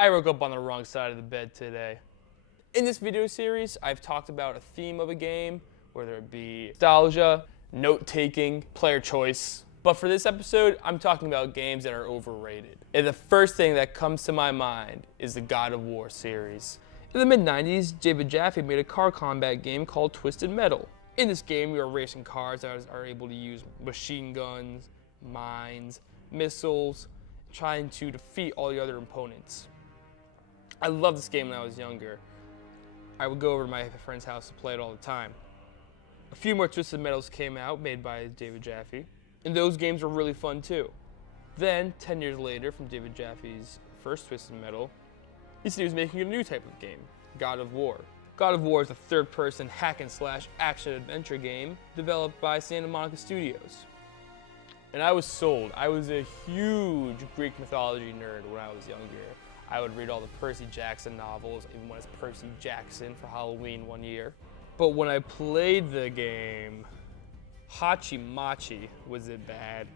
I woke up on the wrong side of the bed today. In this video series, I've talked about a theme of a game, whether it be nostalgia, note-taking, player choice. But for this episode, I'm talking about games that are overrated. And the first thing that comes to my mind is the God of War series. In the mid-90s, David Jaffe made a car combat game called Twisted Metal. In this game, we are racing cars that are able to use machine guns, mines, missiles, trying to defeat all the other opponents. I loved this game when I was younger. I would go over to my friend's house to play it all the time. A few more Twisted Metals came out, made by David Jaffe, and those games were really fun too. Then, 10 years later, from David Jaffe's first Twisted Metal, he said he was making a new type of game, God of War. God of War is a third-person hack-and-slash action-adventure game developed by Santa Monica Studios. And I was sold. I was a huge Greek mythology nerd when I was younger. I would read all the Percy Jackson novels, even when it's Percy Jackson for Halloween one year. But when I played the game, Hachi Machi, was it bad?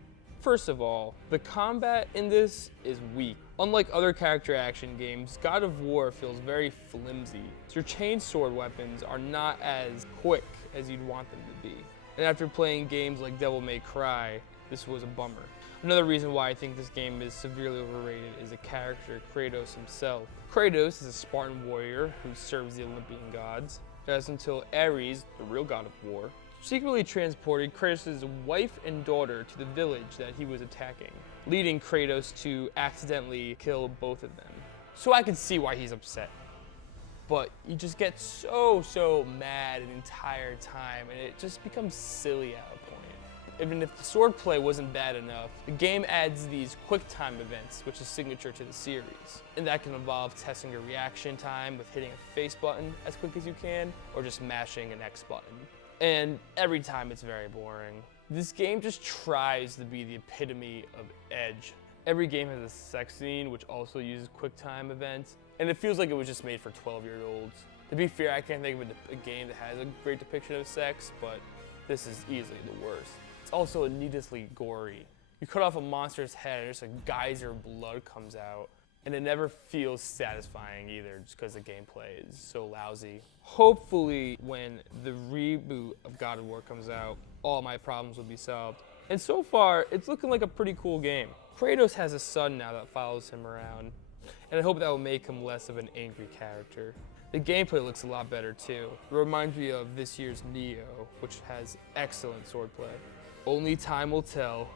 First of all, the combat in this is weak. Unlike other character action games, God of War feels very flimsy. Your chainsword weapons are not as quick as you'd want them to be. And after playing games like Devil May Cry, this was a bummer. Another reason why I think this game is severely overrated is the character Kratos himself. Kratos is a Spartan warrior who serves the Olympian gods. That's until Ares, the real god of war, secretly transported Kratos' wife and daughter to the village that he was attacking, leading Kratos to accidentally kill both of them. So I can see why he's upset. But you just get so mad the entire time, and it just becomes silly at a point. Even if the swordplay wasn't bad enough, the game adds these quick time events, which is signature to the series. And that can involve testing your reaction time with hitting a face button as quick as you can, or just mashing an X button. And every time it's very boring. This game just tries to be the epitome of edge. Every game has a sex scene, which also uses quick time events, and it feels like it was just made for 12-year-olds. To be fair, I can't think of a game that has a great depiction of sex, but this is easily the worst. It's also needlessly gory. You cut off a monster's head and just a geyser of blood comes out. And it never feels satisfying either, just because the gameplay is so lousy. Hopefully, when the reboot of God of War comes out, all my problems will be solved. And so far, it's looking like a pretty cool game. Kratos has a son now that follows him around, and I hope that will make him less of an angry character. The gameplay looks a lot better too. It reminds me of this year's Neo, which has excellent swordplay. Only time will tell.